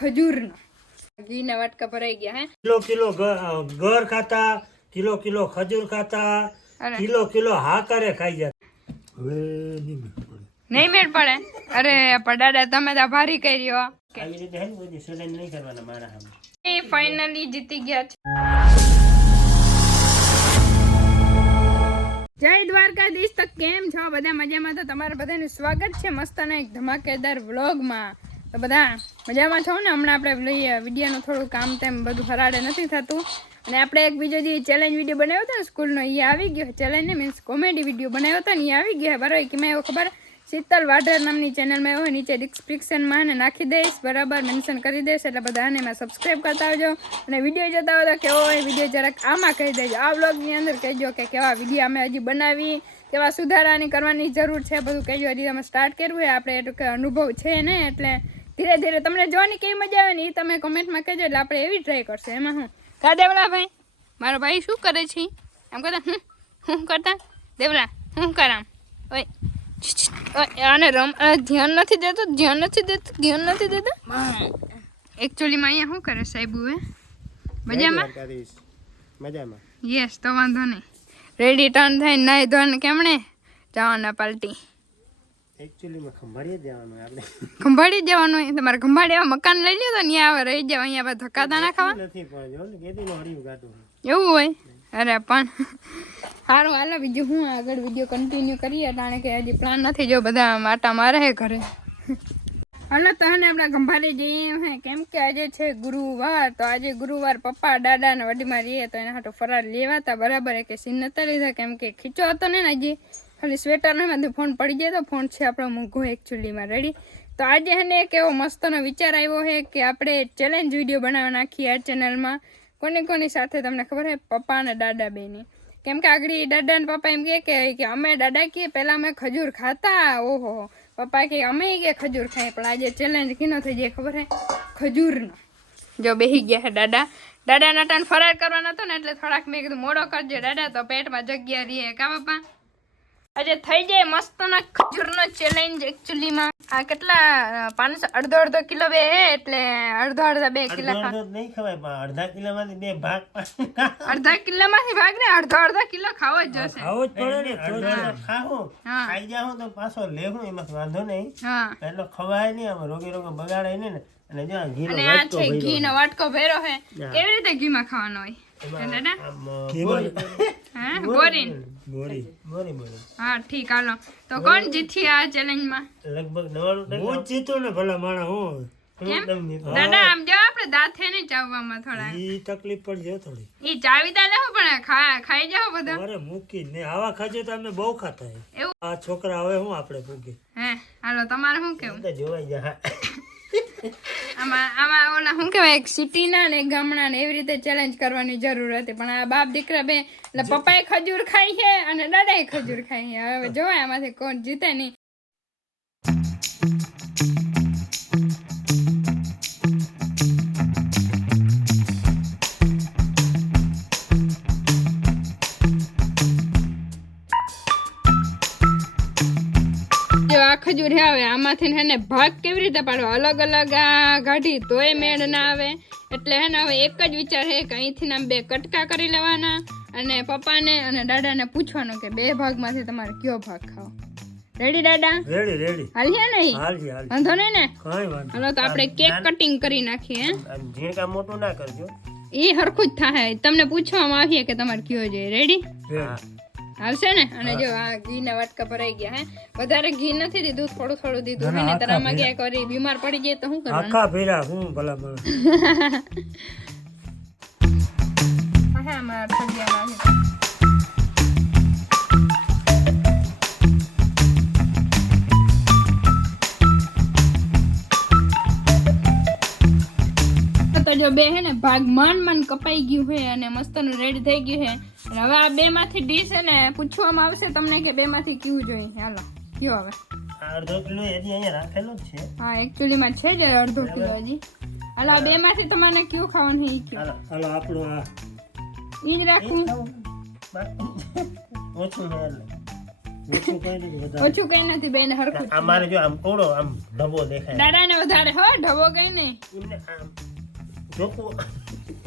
ખજૂરનો. ઘીના વાટકા ભરાઈ ગયા હે? કિલો કિલો ગર ખાતા કિલો કિલો ખજૂર ખાતા. કિલો કિલો હાકરે ખાઈ જતા હવે નહીં મેળ પડે. નહીં મેળ પડે? અરે પણ દાદા તમે તો ભારી કર્યો આવી રીતે હે ને કોઈ નહીં કરવાના મારા સામે. એ ફાઇનલી જીતી ગયા છે. જય દ્વારકાધીશ તો કેમ છો? બધા મજામાં? તો તમારા બધાનું સ્વાગત છે મસ્તના એક ધમાકેદાર વ્લોગમાં તો બધા મજામાં છો ને? હમણાં આપણે લઈએ વિડીયાનું થોડું કામ તેમ બધું હરાડે નથી થતું. અને આપણે એક બીજો જે ચેલેન્જ વીડિયો બનાવ્યો હતો ને સ્કૂલનો એ આવી ગયો. ચેલેન્જ મીન્સ કોમેડી વીડિયો બનાવ્યો હતો ને એ આવી ગયો. બરાબર કે મેં એવું ખબર, શીતલ વાઢર નામની ચેનલમાં એવો નીચે ડિસ્ક્રિપ્શનમાં ને નાખી દઈશ. બરાબર મેન્શન કરી દઈશ. એટલે બધાને એમાં સબસ્ક્રાઈબ કરતા આવજો. અને વીડિયો જોતા હોય તો કેવો હોય વીડિયો જરાક આમાં કહી દેજો. આ વ્લોગની અંદર કહેજો કે કેવા વીડિયો અમે હજી બનાવી, કેવા સુધારાની કરવાની જરૂર છે, બધું કહેજો. હજી તમે સ્ટાર્ટ કરવું હોય આપણે એટલું અનુભવ છે ને, એટલે ધીરે ધીરે તમને જોવાની કેવી મજા આવે ને એ તમે કોમેન્ટમાં કહેજો એટલે આપણે એવી ટ્રાય કરશું. એમાં હું? કા દેવલા ભાઈ મારો ભાઈ શું કરે છે? એમ કરતા હું હું કરતા? દેવલા હું કરામ? ઓય. આને રમ ધ્યાન નથી દેતો ધ્યાન નથી દેતો ધ્યાન નથી દેતો. એકચ્યુઅલીમાં અહીંયા શું કરે સાહેબ એ મજામાં? મજામાં યસ તો વાંધો નહીં. રેડી ટર્ન થઈને નાઈ ધોઈને કેમણે? જવાના પાર્ટી એકચ્યુઅલીમાં ખંભાળીએ જવાનું આપણે. ખંભાળી જવાનું હોય? તમારે ખંભાળી એવા મકાન લઈ લ્યો તો ત્યાં આવે રહી જાવ અહીંયા પાસે ધક્કા ના ખાવા. નથી પણ જો ને કેદીનું હળિયું કાઢું એવું હોય? અરે પણ. સારું હાલો બીજું હું આગળ વીડિયો કન્ટિન્યુ કરીએ કારણ કે હજી પ્લાન નથી જો બધા માટા મારે ઘરે. હાલો તો હને આપણે ગંભારે જઈએ હે. કેમ કે આજે છે ગુરુવાર તો આજે ગુરુવાર પપ્પા દાદા ને વડીમાં રહીએ તો એના હાટો ફરાર લેવાતા બરાબર કે સીન નતા લીધા. કેમ કે ખીચો હતો ને ને હજી. ખાલી સ્વેટર ને એમાંથી ફોન પડી જાય તો ફોન છે આપણો મૂંઘો એકચ્યુઅલીમાં રેડી તો આજે હને એક એવો મસ્તનો વિચાર આવ્યો છે કે આપણે ચેલેન્જ વીડિયો બનાવવા નાખીએ આ ચેનલમાં કોની કોની સાથે તમને ખબર છે પપ્પા અને દાદા બેની. કેમ કે આગળ દાદા અને પપ્પા એમ કહે કે કે અમે દાદા કહીએ પહેલાં અમે ખજૂર ખાતા. ઓહો. પપ્પા કે અમે કે ખજૂર ખાઈએ, પણ આજે ચેલેન્જ કીનો થઈ જાય ખબર હે? ખજૂરનો. જો બેહી ગયા હે દાદા. દાદા નટાને ફરાર કરવાનો હતો ને એટલે થોડાક મેં કીધું, મોડો કરજો દાદા, તો પેટમાં જગ્યા રહે. કા પપ્પા આજે થઈ જાય મસ્તનો ખજૂરનો ચેલેન્જ એકચ્યુઅલીમાં આ કેટલા પાંચસો અડધો અડધો કિલો બે હે એટલે અડધો અડધા બે કિલો નહીં ખવાય પણ અડધા કિલોમાંથી બે ભાગ અડધા કિલોમાંથી ભાગ ને અડધો અડધા કિલો ખાવો જ જોશે. ખાવો જ પડે ને હા. ખાઈ જાવ તો પાછો લેવું એમાં વાંધો નહીં. હા. એટલો ખવાય નહીં આમ રોગે રોગે બગાડે નહીં ને. અને જો આ ઘીનો અને આ વાટકો છે ઘી ઘીનો વાટકો ભેરો હે. કેવી રીતે ઘી માં ખાવાનો હોય? દાદા આમ, બોરી- બોરી બોરી બોરી. હા ઠીક હાલો. તો કોણ જીતી આ ચેલેન્જમાં લગભગ નવાણું ટકા. હું જીતો ને ભલા માણા હું? દાદા આમ જો આપણે દાંત ને ચાવવામાં થોડા. ઈ તકલીફ પડશે થોડી. ઈ ચાવી તા લેવું પણ ખાઈ જાવ બધા. અરે મૂકી ને આવા ખાજે તો અમે બહુ ખાતા એવું? આ છોકરા હવે હું આપણે ભૂગે હે હાલો તમારે શું કેવું? જોવાઈ જા આમાં આમાં ઓલા શું કહેવાય એક સિટીના ને ગામડા ને એવી રીતે ચેલેન્જ કરવાની જરૂર હતી. પણ આ બાપ દીકરા બે એટલે પપ્પાએ ખજૂર ખાઈ છે અને દાદાએ ખજૂર ખાઈ છે. હવે જોવાય આમાંથી કોણ જીતે નહીં. ખજૂર હે આવે આમાંથી હે ને ભાગ કેવી રીતે પાડો અલગ અલગ આ ગાઢી તોય મેળ ના આવે. એટલે હે ને હવે એક જ વિચાર હે કે અહીંથી આમ બે કટકા કરી લેવાના અને પપ્પાને અને દાદાને પૂછવાનું કે બે ભાગમાંથી તમારે કયો ભાગ ખાવો? રેડી દાદા? રેડી રેડી હાલ ને હાલી હાલી વાંધો નહીં ને? કઈ વાંધો હાલો તો આપણે કેક કટિંગ કરી નાખીએ હે? ઝીણકા મોટું ના કરજો. એ હરખું જ થાય. તમને પૂછવામાં આવીએ કે તમારે કયો જોઈએ. રેડી હા. આવશે ને? અને જો આ ઘી ના વાટકા ભરાઈ ગયા હે? વધારે ઘી નથી દીધું થોડું થોડું દીધું. હે ને તરામાં ગયા કરી બીમાર પડી જાય તો શું કરવાનું? આખા ભેરા હું ભલા ભલા. હા હા મારા ઠંડિયા નાખી તો જો બે હે ને ભાગ માન માન કપાઈ ગયું છે અને મસ્તનું રેડી થઈ ગયું છે. અને હવે આ બે માંથી ડીશ છે ને પૂછવામાં આવશે તમને કે બે માંથી કયું જોઈએ. હાલો કયો હવે? અડધો કિલો હજી અહીંયા રાખેલો જ છે. હા એકચ્યુઅલી માં છે જ અડધો કિલો હજી. હાલો આ બે માંથી તમારે કયું ખાવાનું છે? ઈ કયો. હાલો હાલો આપણું આ. ઈ જ રાખવું ઓછું છે ઓછું કઈ નથી બેન હરખું અમારે જો આમ ઓળો આમ ઢબો દેખાય. દાદાને વધારે હો ઢબો કઈ નહીં.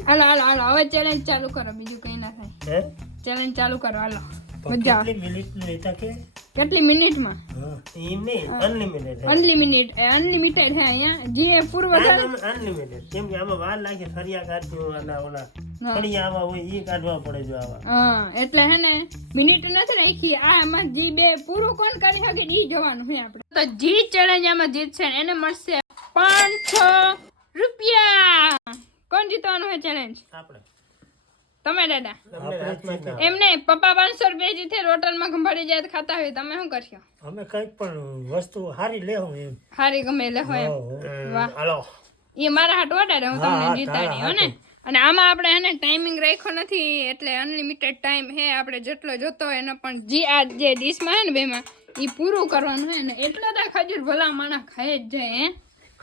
હાલો હાલો હાલો હવે ચેલેન્જ ચાલુ કરો બીજું કઈ ના થાય. હે? ચેલેન્જ ચાલુ કરો હાલો પણ મજા આવે. કેટલી મિનિટ લેતા કે? કેટલી મિનિટમાં? હા એમ નહીં અનલિમિટેડ અનલિમિટેડ અનલિમિટેડ છે અહીંયા. જે પૂર્વ વધારે અનલિમિટેડ કેમ કે આમાં વાર લાગે ફરિયા કાઢ્યું અને ઓલા. હા. ફળિયા આવા હોય એ કાઢવા પડે જો આવા. હા એટલે હે ને મિનિટ નથી રાખી. આ આમાં જી બે પૂરું કોણ કરી શકે ઈ જોવાનું છે આપણે. તો જી ચેલેન્જ આમાં જીતશે ને એને મળશે પાંચસો રૂપિયા. કોણ જીતવાનું છે ચેલેન્જ આપણે. તમે દાદા? આપણે હાથમાં જ ના એમ નહીં પપ્પા પાંચસો રૂપિયા જીતે હોટલમાં ખંભાળી જાય ખાતા હોય તમે શું કરશો? અમે કઈ પણ વસ્તુ સારી લેવું એમ. હારી ગમે લે હોય એમ. વાહ. એ મારા હાટ વટાડે હું તમને જીતાડી હો ને? અને આમાં આપણે હે ને ટાઈમિંગ રાખ્યો નથી એટલે અનલિમિટેડ ટાઈમ હે આપણે જેટલો જોતો હોય એનો પણ જે આ જે ડીશમાં હે ને બેમાં એ પૂરું કરવાનું હે ને એટલા તો ખજૂર ભલા માણસ ખાઈ જ જાય હે?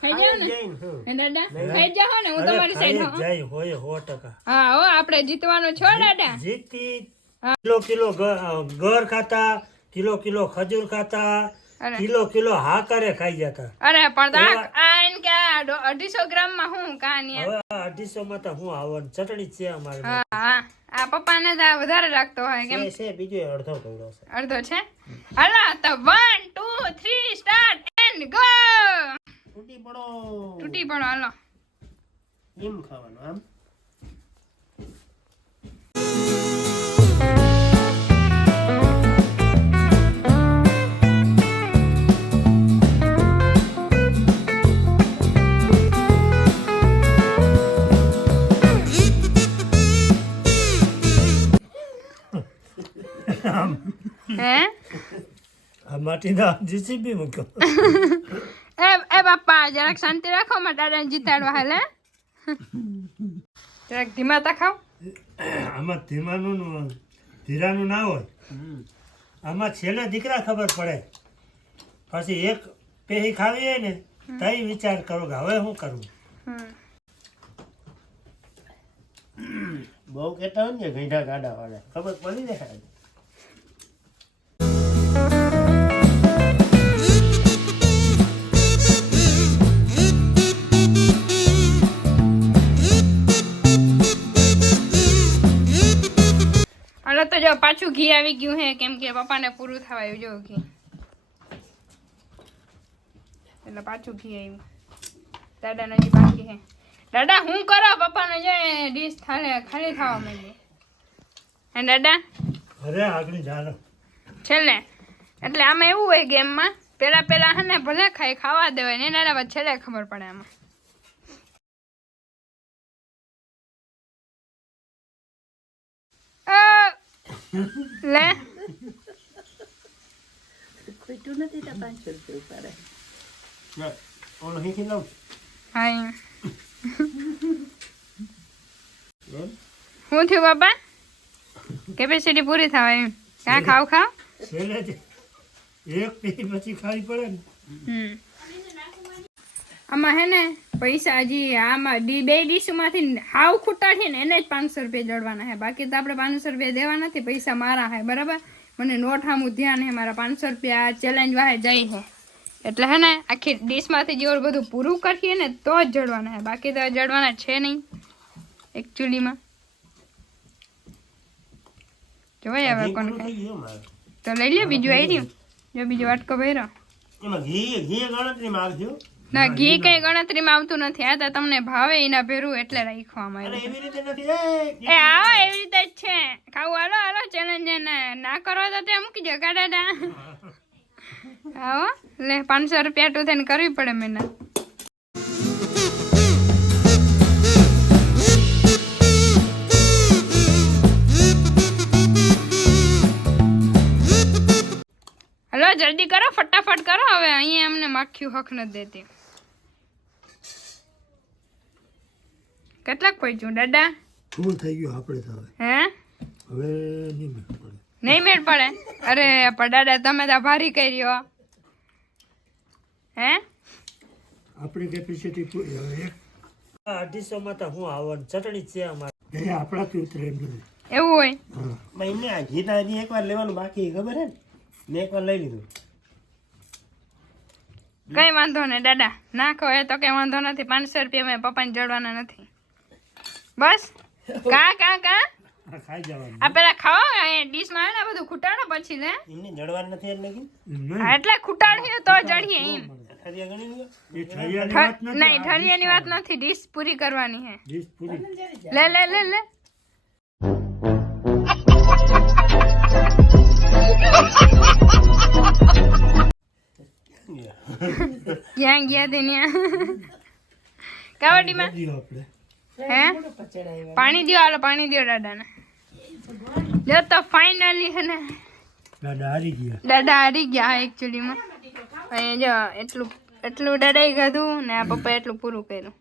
ને? હું હે ને હું હા. હો આપણે જીતવાનું છો દાદા? જીતી. કિલો કિલો ગર ખાતા કિલો કિલો ખજૂર ખાતા કિલો કિલો કિલો હાકરે ખાઈ જતા. અરે પણ આ- કે દો- અઢીસો હું કાની હવે અઢીસો માં તો હું આવવાનું ચટણી છે અમારે હા હા. આ પપ્પાને તો વધારે લાગતો હોય કેમ? છે બીજો અડધો કવડો છે. અડધો છે? હાલો તો one two three start and go તૂટી પડો. તૂટી પડો હાલો. એમ ખાવાનું આમ? હે? આ માટીના જીસીબી મૂક્યો. એ જરાક શાંતિ રાખો મારા દાદાને જીતાડવા હાલે. જરાક ધીમા તા ખાવ. આમાં ધીમાનું ધીરાનું ના હોય. આમાં છેલ્લે દીકરા ખબર પડે. પછી એક પેહી ખાવી હોય ને તઈ વિચાર કરો કે હવે શું કરવું બહુ કહેતા હોય ને ગઈઢા ગાડા વાળા ખબર પડી ને જો પાછું ઘી આવી ગયું હે કેમ કે પપ્પાને પૂરું થવા આવ્યું જો ઘી. એટલે પાછું ઘી આવ્યું. દાદાને નજી બાકી હે. દાદા હું કરો? પપ્પાને જે ડીશ થાલે ખાલી થવા માંડી હે દાદા? અરે આગળ ચાલો. છેલ્લે. એટલે આમાં એવું હોય ગેમમાં પેલા પેલા હે ને ભલે ખાઈ ખાવા દેવાય ને એના છેલ્લે ખબર પડે આમાં. લે. ના, ઓલો હીખી લઉં. હા શું થયું બાપા? કેપેસિટી પૂરી થવા એમ. ક્યાં ખાવ ખાવ? એક પછી ખાવી પડે ને. હમ. આમાં હે ને પૈસા હજી આમાં ડી બે ડીશમાંથી હાવ ખૂટા છે ને એને જ પાંચસો રૂપિયા જડવાના છે બાકી તો આપણે પાંચસો રૂપિયા દેવા નથી પૈસા મારા છે બરાબર? મને નોટ હામું ધ્યાન છે મારા પાંચસો રૂપિયા ચેલેન્જ વાહે જાય છે એટલે હે ને આખી ડીશમાંથી જેવું બધું પૂરું કરીએ ને તો જ જડવાના છે બાકી તો જડવાના છે નહીં એકચ્યુઅલીમાં જોવાય હવે ઘી કોણ તો લઈ લે બીજું આવી રહ્યું. જો બીજો વાટકો ભર્યો. એમાં ઘી ઘી ગણતરી આવજો ના ઘી કઈ ગણતરીમાં આવતું નથી. આ તો તમને ભાવે એના ભેરું એટલે રાખવામાં આવ્યું. એવી રીતે નથી એ આવો એવી રીતે જ છે. ખાવું હાલો હાલો ચેલેન્જ ને ના કરો તો તે મૂકી દો કાઢાડા આવો લે પાંચસો રૂપિયા ટુ થઈને કરવી પડે મહિના હલો જલ્દી કરો ફટાફટ કરો. હવે અહીંયા અમને માખ્યું હક નથી દેતી. કેટલાક પહોંચ્યું દાદા? ફૂલ થઈ ગયું આપણે તો હવે. હે? હવે નહીં મેળ પડે. નહીં મેળ પડે? અરે પણ દાદા તમે તો ભારી કર્યો. હે? આપણી કેપેસિટી પૂરી હવે અઢીસો માં તો હું આવવાનું ચટણી છે અમારે. આપણાથી ઉતરે એમ નથી. એવું હોય? મહિને આ ઘી ના હજી એકવાર લેવાનું બાકી ખબર હે ને? મેં એક વાર લઈ લીધું. કઈ વાંધો નહીં દાદા. નાખો એ તો કઈ વાંધો નથી. પાંચસો રૂપિયા મેં પપ્પાને જડવાના નથી. બસ? કા કા કા? આ ખાઈ જવાનું. આ પેલા ખાઓ એ ડીશમાં આવે ને બધું ખૂટાડો પછી લે. એમને જડવાર નથી એટલે કે એટલે ખૂટાડીએ તો જડીએ એમ. નહીં ઠળિયાની વાત નથી ડીશ પૂરી કરવાની હે. ડીશ પૂરી. લે લે લે લે. ક્યાં ગયા તે ત્યાં કાવડીમાં? હે? પાણી દો હાલો પાણી દ્યો દાદાને. જો તો ફાઇનલી હે ને. દાદા હારી ગયા. દાદા હારી ગયા એકચ્યુઅલીમાં અહીંયા જો એટલું એટલું દાદાએ ખાધું ને આ પપ્પા એટલું પૂરું કર્યું.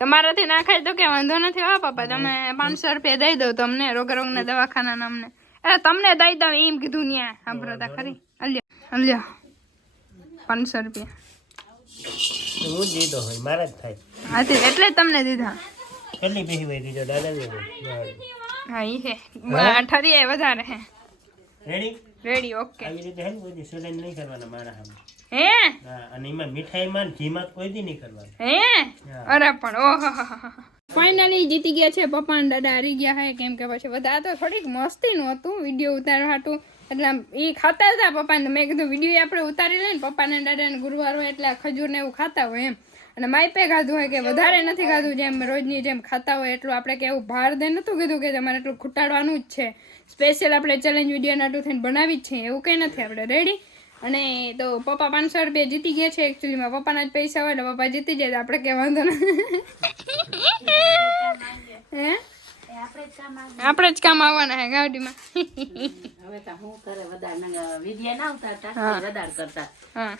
તમારાથી ના ખાય તો કે વાંધો નથી હો પપ્પા તમે પાંચસો રૂપિયા દઈ દો તમને રોગ રોગના દવાખાના અમને અરે તમને દઈ દઉં એમ કીધું ન્યા. સાંભળો તા ખરી. અલ્યો અલ્યો પાંચસો રૂપિયા. હું દીધો હોય મારા જ થાય. હાથી એટલે જ તમને દીધા. કેટલી પેહી વહી દીધો દાદા હા ઈ હે. ઠરીએ વધારે હે. રેડી રેડી ઓકે આવી રીતે હે ને કોઈ સુરેન નહીં કરવાના મારા હામે. હે? અને એમાં મીઠાઈમાં ને ઘીમાં કોઈ દી નહીં કરવાનું. હે? અરે પણ ઓહો ફાઇનલી જીતી ગયા છે પપ્પા અને દાદા હારી ગયા હે. કેમ કે પછી બધા તો થોડીક મસ્તીનું હતું વીડિયો ઉતારવા હતું એટલે એ ઈ ખાતા હતા પપ્પાને મેં કીધું વીડિયો આપણે ઉતારી લઈને પપ્પાને ને દાદાને ગુરુવાર હોય એટલે આ ખજૂર ને એવું ખાતા હોય એમ. અને માઇપે ખાધું હોય કે વધારે નથી ખાધું જેમ રોજની જેમ ખાતા હોય એટલું આપણે કે એવું ભાર દે નતું કીધું કે તમારે એટલું ખૂટાડવાનું જ છે. સ્પેશિયલ આપણે ચેલેન્જ વીડિયો નાટું થઈને બનાવી જ છે એવું કંઈ નથી આપણે. રેડી અને તો પપ્પા પાંચસો રૂપિયા જીતી ગયા છે એકચ્યુઅલીમાં પપ્પાના જ પૈસા હોય એટલે પપ્પા જીતી જાય આપણે કે વાંધો ને. હે? આપણે જ કામ આવવાના હે ગાડીમાં હવે તો હું કરે વધારે વિદ્યા ના આવતા હતા વધારે કરતા.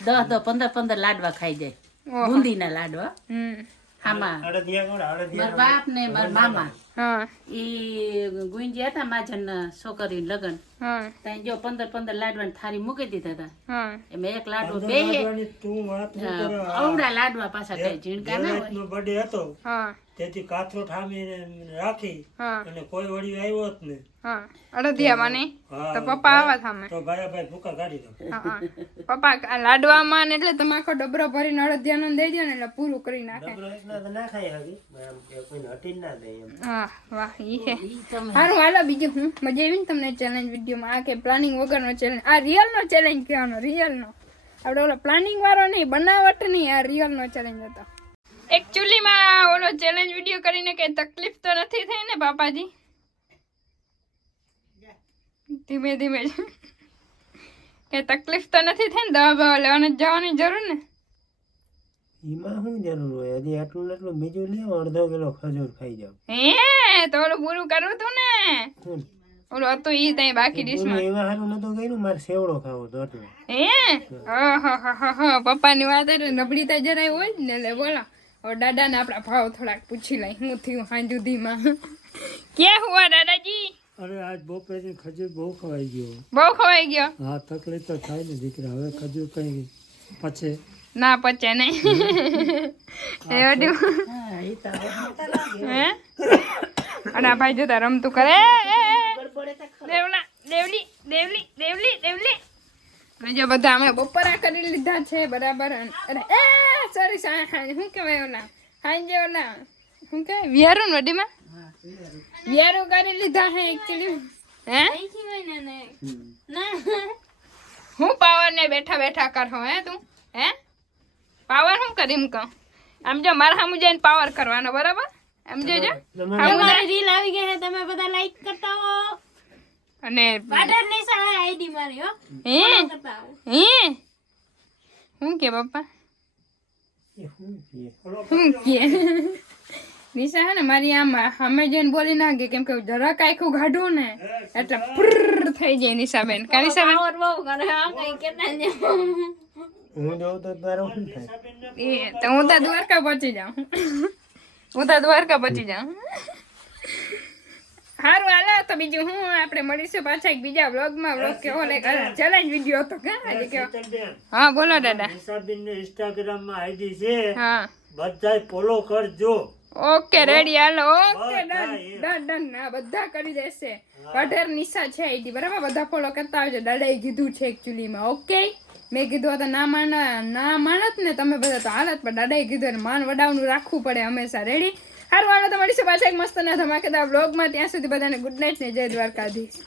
દસ દસ પંદર પંદર લાડવા ખાઈ જાય. બુંદીના લાડવા? હમ. આમાં મારા બાપ ને મારા મામા. ઈ ગુંજી હતા માજન છોકરી લગન. હા. ત્યાં જો પંદર પંદર લાડવાની થાળી મૂકી દીધા હતા. એમાં એક લાડવો બે અવડા લાડવા પાછા કઈ ઝીણકા ના બર્થડે હતો. તેથી કાથરો ઠામી રાખી અને કોઈ વળી આવ્યો જ ને અડધિયામાં તો પપ્પા આવા થામે. તો ભાઈ ભાઈ ભૂકા કાઢી દો. હા હા. પપ્પા આ લાડવામાં ને એટલે તમે આખો ડબરો ભરીને અડધિયાનો દઈ દો ને એટલે પૂરું કરી નાખે. ડબરો ના ખાય હજી કોઈને હટી ના દે એમ. હા. વાહ વાહ ઈ સારું હાલો બીજું હું? મજા આવી ને તમને ચેલેન્જ વિડીયોમાં આ કે પ્લાનિંગ વગરનો ચેલેન્જ આ રિયલનો ચેલેન્જ કહેવાનો રિયલનો આપણે ઓલો પ્લાનિંગ વાળો નહીં બનાવટ નહીં આ રિયલનો ચેલેન્જ હતો. એકચ્યુઅલીમાં ઓલો ચેલેન્જ વીડિયો કરીને કઈ તકલીફ તો નથી થઈ ને પાપાજી ધીમે ધીમે કઈ તકલીફ તો નથી થઈ ને દવા બવા લેવાની જવાની જરૂર ને? એમાં શું જરૂર હોય? હજી આટલું એટલું આટલું બીજું લ્યો અડધો કિલો ખજૂર ખાઈ જાવ હે? તો ઓલું પૂરું કરવું તું ને? ઓલું હતું ઈ ત્યાં બાકી ડીશમાં. એવા હારું નતું કર્યું મારે સેવડો ખાવો તો એટલે હે? પપ્પાની વાત એટલે નબળી તો જરાય હોય ને એટલે બોલો. હવે દાદાને આપણા ભાવ થોડાક પૂછી લઈ. હું થયું હાંજ ધીમા કે હુઆ દાદાજી? અરે આજ બપોરે ખજૂર બહુ ખવાઈ ગયો. બહુ ખવાઈ ગયો? હા તકલીફ તો થાય ને દીકરા. હવે ખજૂર કઈ પછી ના પચે નહીં. એ વડું હા ઈ તો હે? અને આ ભાઈ જોતા રમતું કરે. દેવલા દેવલી દેવલી દેવલી દેવલી. અને બધા અમે બપોરા કરી લીધા છે બરાબર. અને- અરે એ સોરી શું કહેવાય ઓલા હાંજે ઓલા શું કહેવાય? વિયારું ને વડીમાં? વિયારું કરી લીધા હે એકચ્યુઅલી હે? હું પાવર ને બેઠા બેઠા કરો હે તું? હે? પાવર શું કરી એમ કહું? આમ જો મારા સામું જઈને પાવર કરવાનો બરાબર? એમ જોજો તમારી રીલ આવી ગઈ છે તમે બધા લાઈક કરતા હો. અને પાટણની સહાય આઈડી મારી હો. હે? હે? શું કે પપ્પા? હું શું કે? નિશા હે ને મારી આમ અમે જઈને બોલી નાખે કેમ કે જરાક આખું ગાઢું ને એટલે થઈ જાય નિશાબેન. બેન નિશાબેન? પાવર બહુ કરે આ કઈ કેતા ને હું જોઉં તો તારો શું થાય. એ તો હું તો દ્વારકા પહોંચી જાઉં. હું તો દ્વારકા પહોંચી જાઉં. સારું હાલો તો બીજું હું આપણે મળીશું પાછા એક બીજા વ્લોગમાં. વ્લોગ કેવો લાગે ચેલેન્જ વિડિયો હતો કે આજે કેવો? હા બોલો દાદા. નિશાબેનને ઇન્સ્ટાગ્રામમાં આઈડી છે. હા. બધાય ફોલો કરજો. ઓકે રેડી હાલો. ઓકે ડન ડન ડન આ બધા કરી દેશે. વઢેર નિશા છે આઈડી. બરાબર? બધા ફોલો કરતા આવજો દાદાએ કીધું છે એકચ્યુઅલીમાં ઓકે? મેં કીધું તો ના માના ના માનત ને તમે બધા તો હાલત પણ દાદાએ કીધું માન વડાવનું રાખવું પડે હંમેશા. રેડી હારું વાળો તો મળીશું પાછા એક મસ્ત ના ધમાકેદાર બ્લોગમાં ત્યાં સુધી બધાને ગુડ નાઇટ ને જય દ્વારકાધીશ.